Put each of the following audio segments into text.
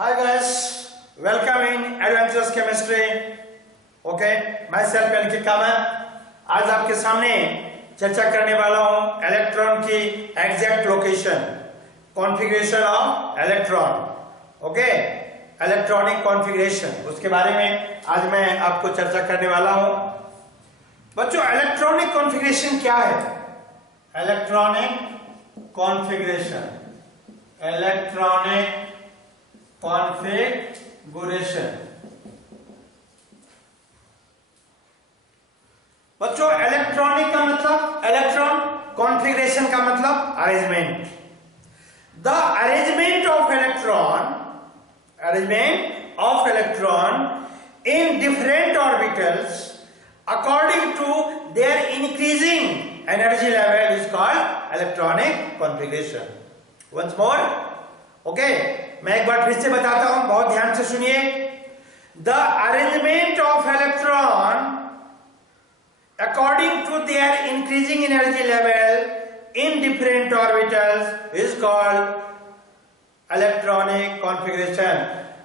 Hi guys, welcome in Adventurous Chemistry. Okay, myself यानी कामन आज आपके सामने चर्चा करने वाला हूँ इलेक्ट्रॉन की exact location, configuration of electron. Okay, electronic configuration, उसके बारे में आज मैं आपको चर्चा करने वाला हूँ. बच्चों, इलेक्ट्रॉनिक कॉन्फ़िगरेशन क्या है? Electronic configuration, electronic configuration. बच्चों, इलेक्ट्रॉनिक का मतलब इलेक्ट्रॉन, कॉन्फ़िगरेशन का मतलब arrangement. The arrangement of electron in different orbitals according to their increasing energy level is called electronic configuration. Once more, okay, मैं एक बार फिर से बताता हूं, बहुत ध्यान से सुनिए. The arrangement of electron according to their increasing energy level in different orbitals is called electronic configuration.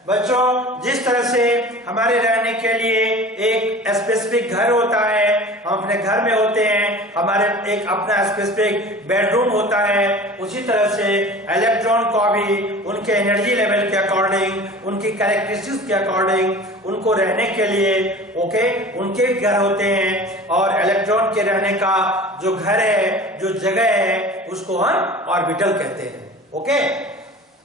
बच्चों, जिस तरह से हमारे रहने के लिए एक स्पेसिफिक घर होता है, हम अपने घर में होते हैं, हमारे एक अपना स्पेसिफिक बेडरूम होता है, उसी तरह से इलेक्ट्रॉन को भी उनके एनर्जी लेवल के अकॉर्डिंग, उनकी कैरेक्टरिस्टिक्स के अकॉर्डिंग उनको रहने के लिए उनके घर होते हैं. और इलेक्ट्रॉन के रहने का जो घर है, जो जगह है, उसको हम ऑर्बिटल कहते हैं. ओके,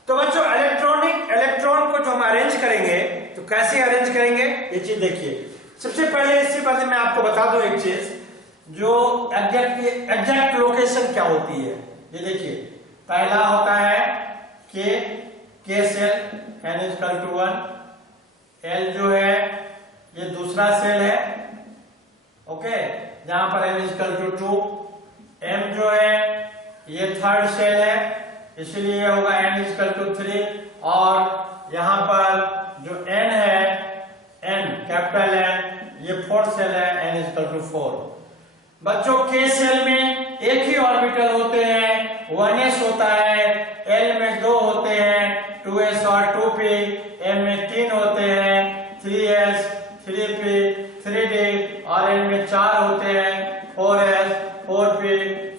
तो बच्चों, इलेक्ट्रॉन को जो हम अरेंज करेंगे, तो कैसे अरेंज करेंगे ये चीज देखिए. सबसे पहले इससे पहले मैं आपको बता दूं एक चीज, जो एग्जैक्ट लोकेशन क्या होती है. ये देखिए, पहला होता है के सेल n=1, L जो है ये दूसरा सेल है. ओके, जहां पर n=2, M जो है ये थर्ड सेल है, इसलिए होगा n=3. और यहां पर जो n है, n कैपिटल N, ये फोर्थ सेल है, n=4. बच्चों, के सेल में एक ही ऑर्बिटल होते हैं, 1s होता है, L में 2 होते हैं, 2s और 2p, M में 3 होते हैं, 3s, 3p, 3d, और N में 4 होते हैं, 4s, 4p,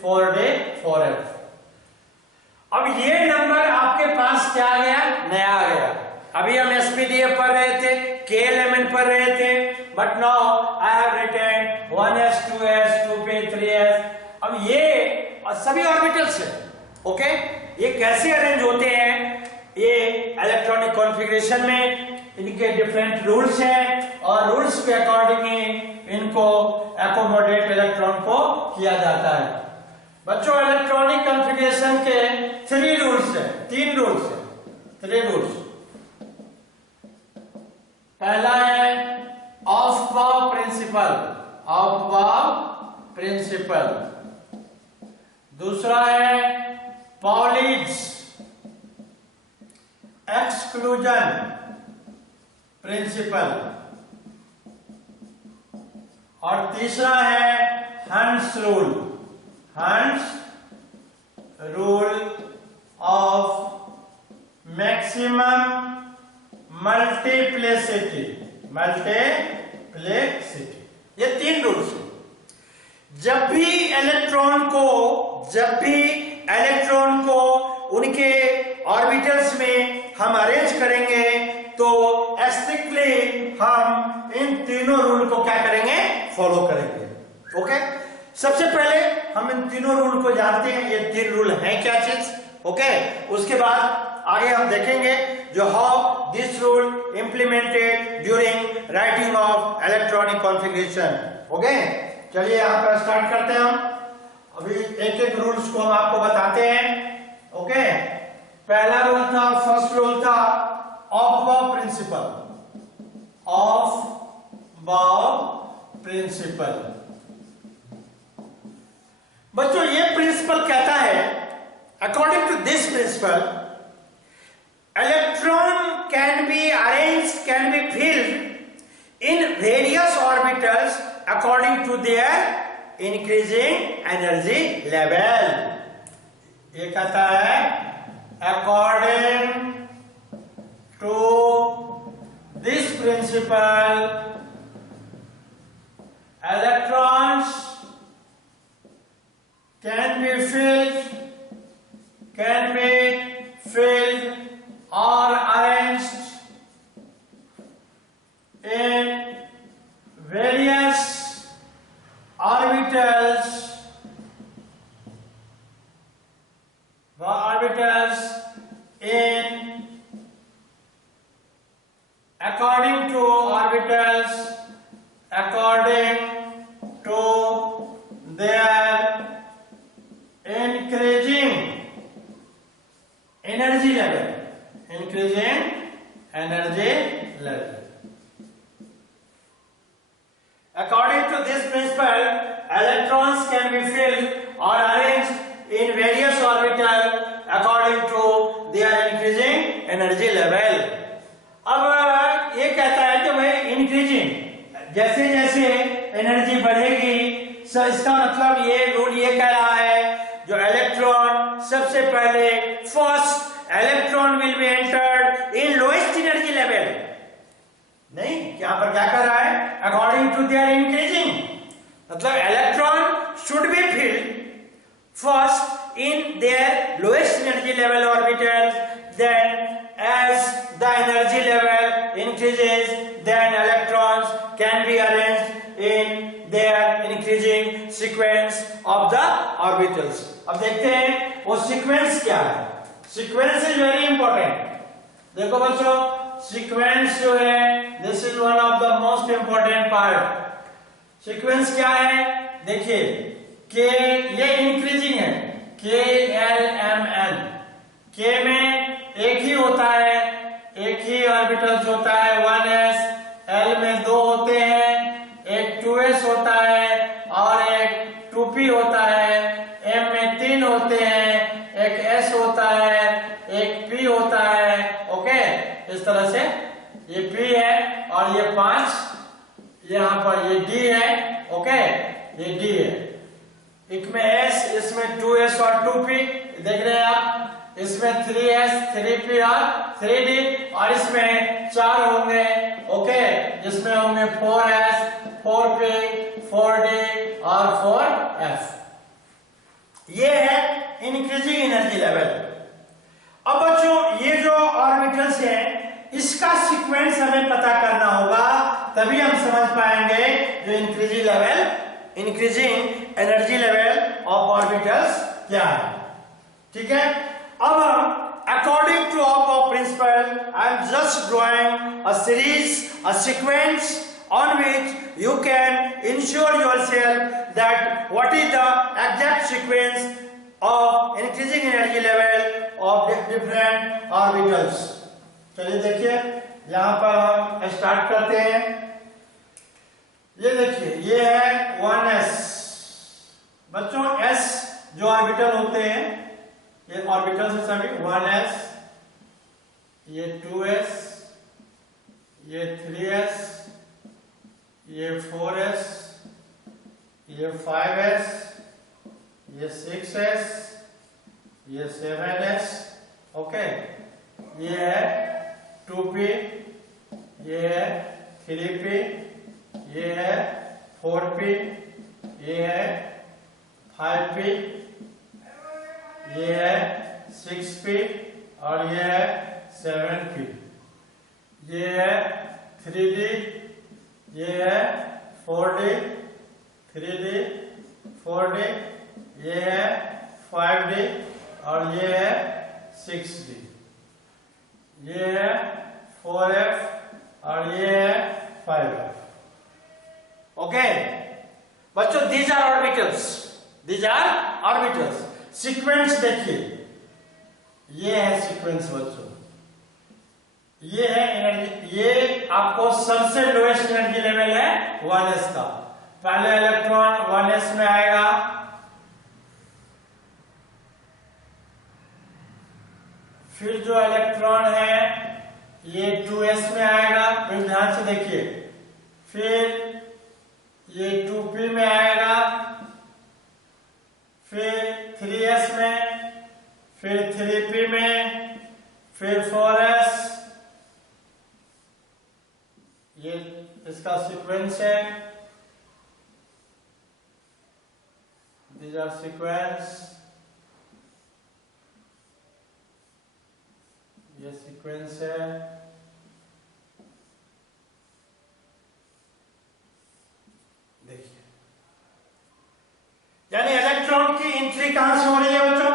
4d, 4f. अब ये नंबर आपके पास क्या आ गया? नया आ गया. अभी हम एसपीडीएफ पढ़ रहे थे, केएलएमएन पढ़ रहे थे, but now I have written 1s, 2s, 2p, 3s. अब ये सभी ऑर्बिटल्स है. ओके, ये कैसे अरेंज होते हैं? ये इलेक्ट्रॉनिक कॉन्फ़िगरेशन में इनके डिफरेंट रूल्स हैं, और रूल्स के अकॉर्डिंग ही इनको एकोमोडेट इलेक्ट्रॉन को किया जाता है. बच्चों, इलेक्ट्रॉनिक कॉन्फ़िगरेशन के 3 रूल्स हैं, 3 रूल्स हैं, 3 रूल्स. पहला है ऑफ-बाउ प्रिंसिपल, ऑफ-बाउ प्रिंसिपल. दूसरा है पॉलिज एक्सक्लूजन प्रिंसिपल. और तीसरा है हंस रूल, हंस रूल ऑफ मैक्सिमम मल्टीप्लिसिटी. ये 3 रूल्स हैं. जब भी इलेक्ट्रॉन को उनके ऑर्बिटल्स में हम अरेंज करेंगे, तो स्ट्रिक्टली हम इन तीनों रूल को क्या करेंगे? फॉलो करेंगे. ओके, सबसे पहले हम इन तीनों रूल को जानते हैं. ये 3 रूल हैं क्या चीज? ओके, उसके बाद आगे हम देखेंगे जो how this rule implemented during writing of electronic configuration. Okay, चलिए यहाँ पर स्टार्ट करते हैं. हम अभी एक एक रूल्स को हम आपको बताते हैं. ओके, पहला रूल था, फर्स्ट रूल था ऑफ-बाउ प्रिंसिपल. ऑफ-बाउ प्रिंसिपल. बच्चों, ये प्रिंसिपल कहता है, according to this principle, electron can be arranged, can be filled in various orbitals according to their increasing energy level. ये कहता है according to principle, electrons can be filled or arranged in various orbitals in according to their increasing energy level. According to this principle, electrons can be filled or arranged in various orbitals according to their increasing energy level. अब ये कहता है कि भाई increasing, जैसे जैसे energy बढ़ेगी, इसका मतलब ये रूल ये कह रहा है जो इलेक्ट्रॉन सबसे पहले first electron will be entered in lowest energy level. नहीं, यहां पर क्या कर रहा है? अकॉर्डिंग टू देयर इंक्रीजिंग, मतलब electron should be filled first in their lowest energy level orbitals, then as the energy level increases, then electrons can be arranged in their increasing sequence of the orbitals. अब देखते हैं वो sequence क्या है। Sequence is very important. देखो बच्चों, sequence जो है this is one of the most important part. Sequence क्या है? देखिए कि ये इंक्रीजिंग है, KLMN, K में एक ही होता है, एक ही ऑर्बिटल्स होता है 1s, L में 2 होते हैं, एक 2s होता है और एक 2p होता है, M में 3 होते हैं, एक S होता है, एक P होता है। ओके, इस तरह से ये P है और ये 5, यहाँ पर ये D है। ओके, ये D है, एक में S, इसमें 2s और 2p, देख रहे हैं आप, इसमें 3s, 3p और 3d, और इसमें 4 होंगे। ओके, जिसमें होंगे 4s, 4p, 4d और 4f। ये है इंक्रीजिंग एनर्जी लेवल। अब बच्चों, ये जो ऑर्बिटल्स हैं, इसका सीक्वेंस हमें पता करना होगा, तभी हम समझ पाएंगे जो increasing energy level of orbitals क्या है। ठीक है, अब हम according to our principle, I am just drawing a series, a sequence on which you can ensure yourself that what is the exact sequence of increasing energy level of different orbitals. चलिए देखिए, यहाँ पर हम start करते हैं। ये देखिए, ये है 1s। बच्चों, s जो ऑर्बिटल होते हैं, ये ऑर्बिटल से सभी 1s, ये 2s, ये 3s, ये 4s, ये 5s, ये 6s, ये 7s। ओके, ये है 2p, ये है 3p, ये है 4p, ये है 5p, ये है 6p और ये है 7p, ये है 3d, ये है 4d, 3d, 4d, ये है 5d और ये है 6d, ये है 4f और ये है 5f। ओके बच्चों, these are orbitals, सीक्वेंस देखिए, ये है सीक्वेंस बच्चों, ये है एनर्जी, ये आपको सबसे लोएस्ट एनर्जी लेवल है 1s का। पहले इलेक्ट्रॉन 1s में आएगा, फिर जो इलेक्ट्रॉन है ये 2s में आएगा, फिर ध्यान से देखिए, फिर ये 2p में आएगा, फिर 3s में, फिर 3p में, फिर 4s, ये इसका सीक्वेंस है, these are sequence, ये सीक्वेंस है, देखिए यानी इलेक्ट्रॉन की एंट्री कहां से हो रही है बच्चों?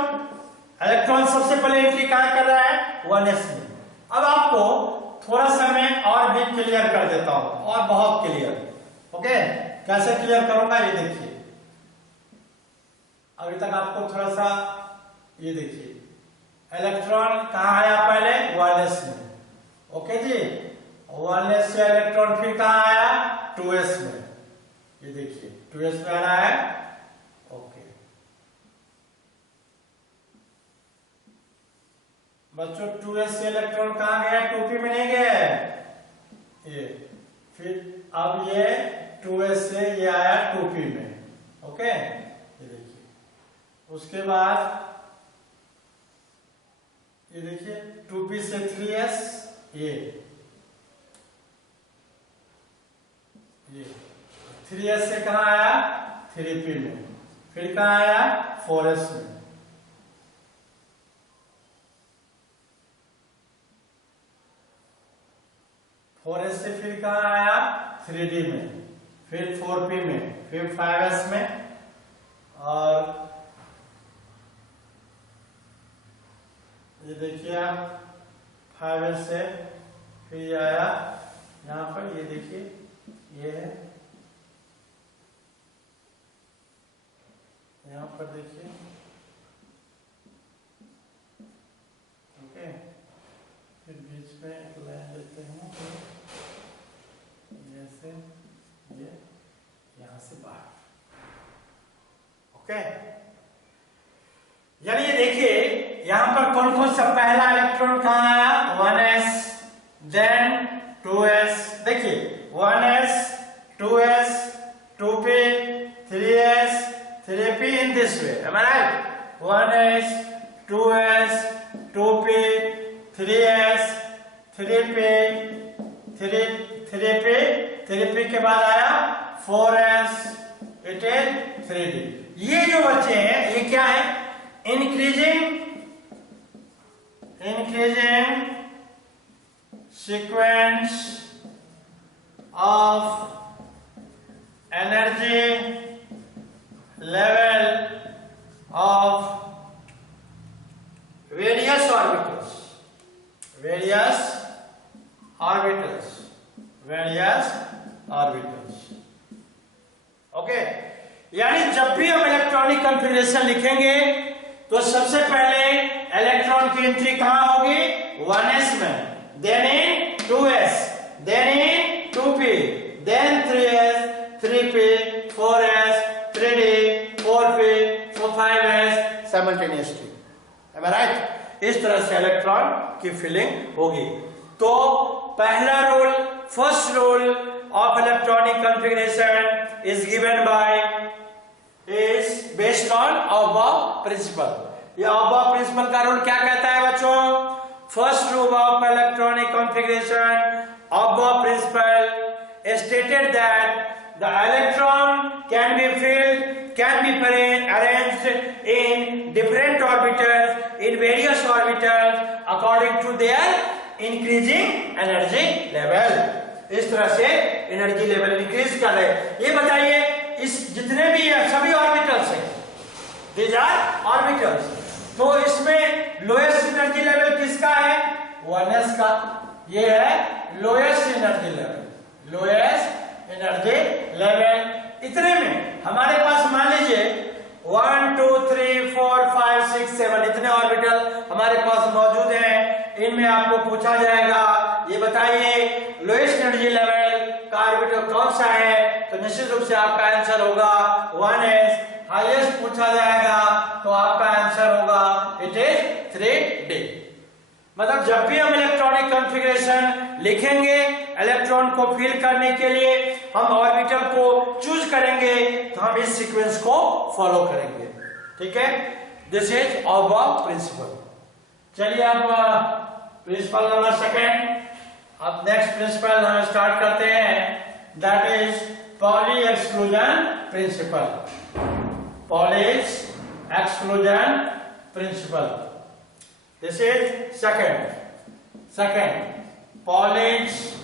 इलेक्ट्रॉन सबसे पहले एंट्री कहां कर रहा है? 1s में। अब आपको थोड़ा सा मैं और भी क्लियर कर देता हूं, और बहुत क्लियर। ओके, कैसे क्लियर करूंगा ये देखिए। अभी तक आपको थोड़ा सा ये देखिए, इलेक्ट्रॉन कहां आया पहले? 1s में। ओके जी, 1s से इलेक्ट्रॉन फिर कहां आया? 2s में। ये देखिए 2s में आ रहा है। ओके बच्चों, 2s से इलेक्ट्रॉन कहां गया? 2p में नहीं गया ये। फिर अब ये 2s से ये आया 2p में। ओके, ये देखिए, उसके बाद ये देखिए 2p से 3s, ये 3s से कहां आया? 3p में। फिर कहां आया? 4s में। से फिर कहां आया? 3d में। फिर 4p में, फिर 5s में, और ये देखिए आप 5s से फिर ये आया यहां पर, ये देखिए ये है, यहां पर देखिए। ओके, फिर बीच में एक लाइन लेते हैं, जैसे ये यहां से बाहर। ओके, यानी ये देखिए यहां पर कौन कौन सा पहला इलेक्ट्रॉन कहां आया? 1s, then 2s। देखिए 1s, 2s, 2p, 3s, 3p in this way. Am I right? 1s, 2s, 2p, 3s, 3p, 3p के बाद आया 4s, it is 3d। ये जो बच्चे हैं ये क्या है? Increasing sequence of energy level of various orbitals, okay. यानी जब भी हम इलेक्ट्रॉनिक कॉन्फ़िगरेशन लिखेंगे तो सबसे पहले इलेक्ट्रॉन की एंट्री कहां होगी? 1s में, then in 2s, then in 2p, then 3s, 3p, 4s, 3d, 4p, 5s simultaneously. Am I right? इस तरह से इलेक्ट्रॉन की फिलिंग होगी। तो पहला rule, first rule of electronic configuration is given by is based on Aufbau principle। ये Aufbau principle का rule क्या कहता है बच्चों? First rule of electronic configuration, Aufbau principle stated that the electron can be arranged in different orbitals, in various orbitals according to their increasing energy level। इस तरह से energy level increase कर रहे हैं। ये बताइए, इस जितने भी सभी ऑर्बिटल्स हैं, these are orbitals, तो इसमें लोएस्ट एनर्जी लेवल किसका है? 1s का। ये है लोएस्ट एनर्जी लेवल। इतने में हमारे पास मान लीजिए 1 2 3 4 5 6 7 इतने ऑर्बिटल हमारे पास मौजूद हैं। इनमें आपको पूछा जाएगा, ये बताइए लोएस्ट एनर्जी लेवल का ऑर्बिटल कौन सा है? तो निश्चित रूप से आपका आंसर होगा 1s। हाईएस्ट पूछा जाएगा तो आपका आंसर होगा इट इज 3d। मतलब जब भी हम इलेक्ट्रॉनिक कॉन्फ़िगरेशन लिखेंगे, इलेक्ट्रॉन को फिल करने के लिए हम ऑर्बिटल को चूज करेंगे तो हम इस सीक्वेंस को फॉलो करेंगे। ठीक है, दिस इज ऑफबाउ प्रिंसिपल। चलिए अब प्रिंसिपल नंबर सेकेंड, अब नेक्स्ट प्रिंसिपल हम स्टार्ट करते हैं। that is Pauli exclusion principle. Pauli's exclusion principle. This is second Pauli's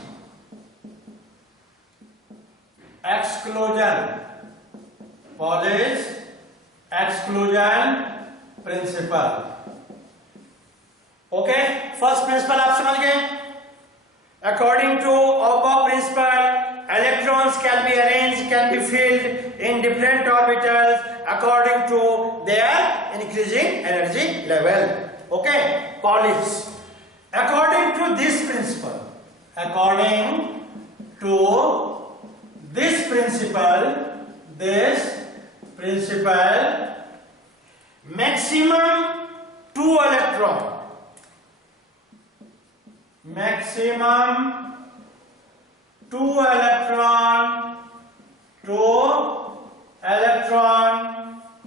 exclusion principle. Okay, first principle आप समझ गए. According to Aufbau principle, electrons can be arranged, can be filled in different orbitals according to their increasing energy level. Okay, Pauli's. According to this principle, maximum two electron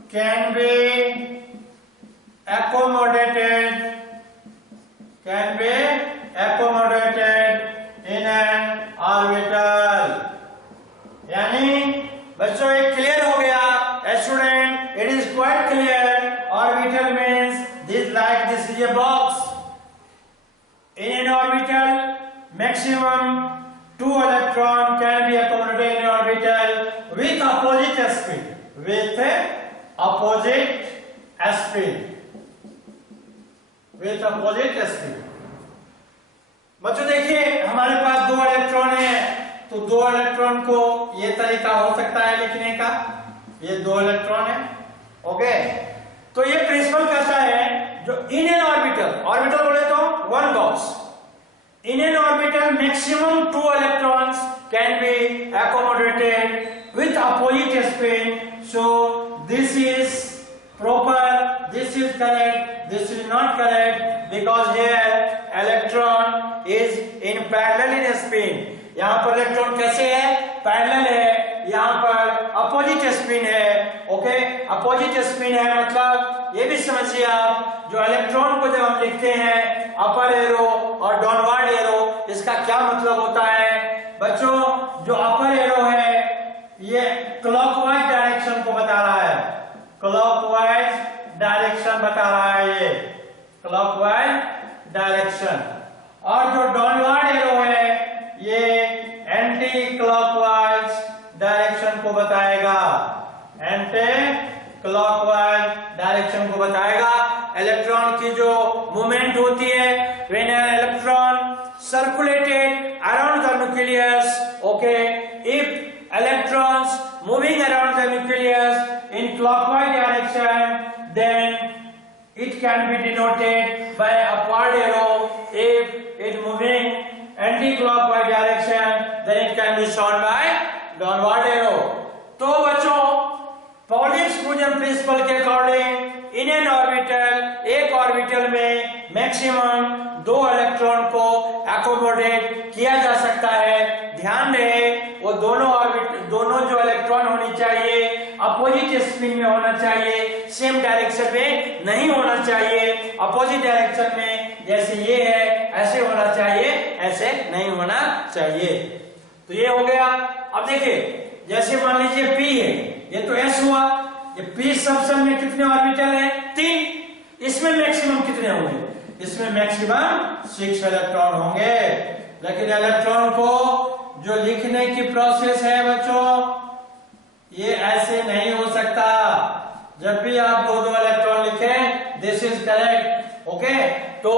can be accommodated in an orbital. यानी बच्चों एक clear हो गया. Student, it is quite clear. Orbital means this is a box. In an orbital, maximum 2 electron can be accommodated in an orbital with opposite spin. बच्चों देखिए, हमारे पास 2 electron है, तो 2 इलेक्ट्रॉन को ये तरीका हो सकता है लिखने का. ये 2 इलेक्ट्रॉन है. ओके, तो ये प्रिंसिपल कैसा है, जो इन एन ऑर्बिटल बोले तो 1 box. In an orbital, maximum 2 electrons can be accommodated with opposite spin. So this is proper, this is correct, this is not correct, because here electron is in parallel in spin. यहाँ पर electron कैसे है, parallel है. यहाँ पर opposite spin है. Okay, opposite spin है मतलब ये भी समझिए आप, जो इलेक्ट्रॉन को जब हम लिखते हैं अपर एरो और डाउनवर्ड एरो, इसका क्या मतलब होता है बच्चों. जो अपर एरो है ये क्लॉकवाइज डायरेक्शन को बता रहा है. क्लॉकवाइज डायरेक्शन बता रहा है, ये क्लॉकवाइज डायरेक्शन. और जो डाउनवर्ड एरो है ये एंटी क्लॉकवाइज डायरेक्शन को बताएगा. एंटी क्लॉकवाइज डायरेक्शन को बताएगा. इलेक्ट्रॉन की जो मूवमेंट होती है, when an electron circulated around the nucleus. Okay, if electrons moving around the nucleus in clockwise direction, then it can be denoted by upward arrow. If it moving anti-clockwise direction, then it can be shown by downward arrow. तो बच्चों, Pauli exclusion principle के according in an orbital, एक orbital में maximum 2 electron को accommodate किया जा सकता है. ध्यान रहे, वो दोनों जो इलेक्ट्रॉन होनी चाहिए अपोजिट स्पिन में होना चाहिए, सेम डायरेक्शन में नहीं होना चाहिए. अपोजिट डायरेक्शन में जैसे ये है ऐसे होना चाहिए, ऐसे नहीं होना चाहिए. तो ये हो गया. अब देखिए, जैसे मान लीजिए P है, ये तो S हुआ. ये P सबसेल में कितने ऑर्बिटल है, 3. इसमें मैक्सिमम कितने होंगे, इसमें मैक्सिमम 6 इलेक्ट्रॉन होंगे. लेकिन इलेक्ट्रॉन को जो लिखने की प्रोसेस है बच्चों, ये ऐसे नहीं हो सकता. जब भी आप 2 इलेक्ट्रॉन लिखें, दिस इज करेक्ट. ओके, तो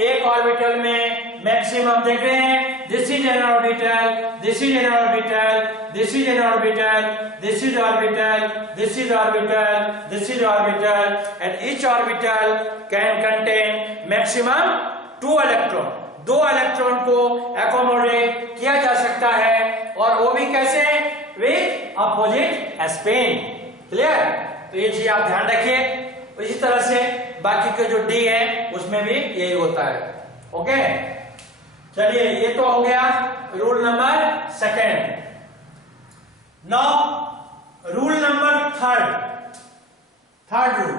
एक ऑर्बिटल में मैक्सिमम देख रहे हैं, this is an orbital, this is an orbital, this is an orbital, this is orbital, this is orbital, this is orbital, and each orbital can contain maximum 2 electron. 2 electron को accommodate किया जा सकता है, और वो भी कैसे, विथ अपोजिट स्पिन. क्लियर. तो ये चीज आप ध्यान रखिए. इसी तरह से बाकी के जो डी है उसमें भी यही होता है. ओके, चलिए, ये तो हो गया rule number 2. Now rule number 3rd rule,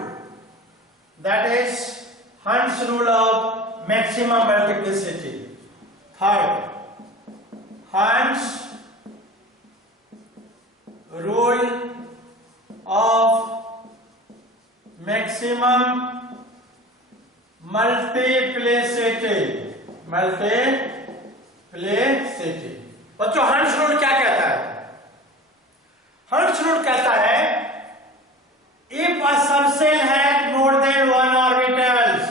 that is hunts rule of maximum multiplicity. 3rd, hunts rule of maximum multiplicity. बच्चों हर्ट्ज रूल क्या कहता है? हर्ट्ज रूल कहता है if a subcell has more than one orbitals,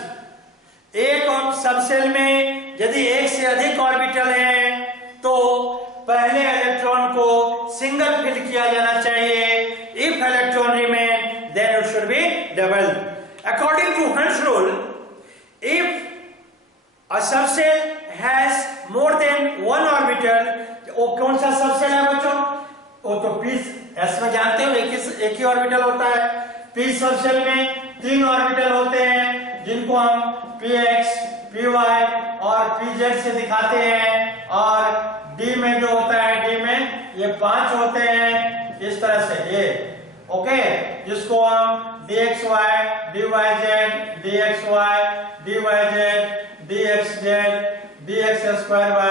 एक subshell में यदि एक से अधिक ऑर्बिटल है तो पहले इलेक्ट्रॉन को सिंगल फिल किया जाना चाहिए. If electron remain then it should be double. According to Hertz rule, if a subshell has more than one orbital, वो कौन सा सबसेल है बच्चों? वो तो पी एस में जानते हो एक ही ऑर्बिटल होता है. पी सबसेल में 3 ऑर्बिटल होते हैं जिनको हम px, py और pz से दिखाते हैं, और d में जो होता है d में ये 5 होते हैं इस तरह से ये. ओके, जिसको हम dxy, dyz, dxy, dyz, dxz, dx² y²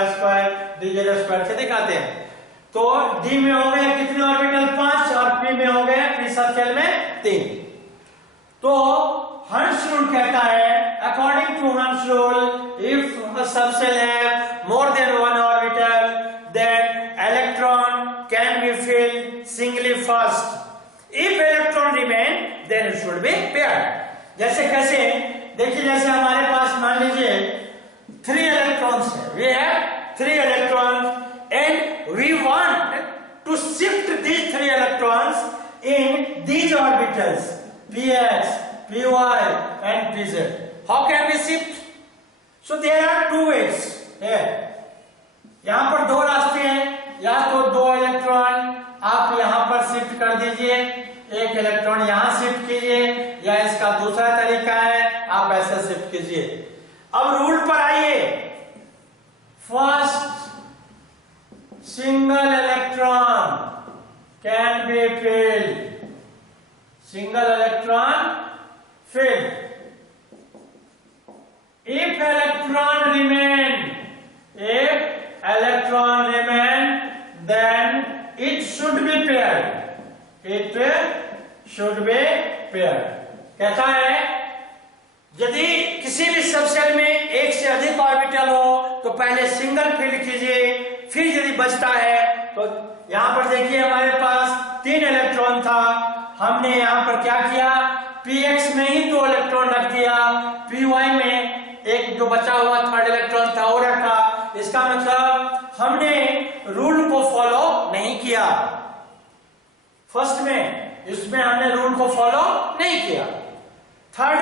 dz² से दिखाते हैं. तो d में हो गए कितने ऑर्बिटल? 5, और p में हो गए p सबसेल में 3. तो हर्ट्ज रूल कहता है, according to Hertz rule, if a subshell have more than one orbital then electron can be filled singly first. If electron remain then it should be paired. जैसे कैसे? देखिए, जैसे हमारे पास मान लीजिए 3 इलेक्ट्रॉन्स है. We have 3 electrons and we want to shift these 3 electrons in these orbitals px, py and pz. How can we shift? So there are 2 ways here. यहां पर 2 रास्ते हैं. या तो 2 इलेक्ट्रॉन आप यहां पर शिफ्ट कर दीजिए, एक इलेक्ट्रॉन यहां शिफ्ट कीजिए, या इसका दूसरा तरीका है आप ऐसे शिफ्ट कीजिए. अब रूल पर आइए. First, single electron can be filled. Single electron filled. If electron remain, then it should be paired. It should be paired. कहता है यदि किसी भी सबसेल में एक से अधिक ऑर्बिटल हो तो पहले सिंगल फिल कीजिए, फिर यदि बचता है तो यहां पर देखिए हमारे पास 3 इलेक्ट्रॉन था. हमने यहां पर क्या किया? px में ही 2 इलेक्ट्रॉन रख दिया, py में एक जो बचा हुआ 3rd इलेक्ट्रॉन था वो रखा. इसका मतलब हमने रूल को फॉलो नहीं किया. फर्स्ट में इसमें हमने रूल को फॉलो नहीं किया. थर्ड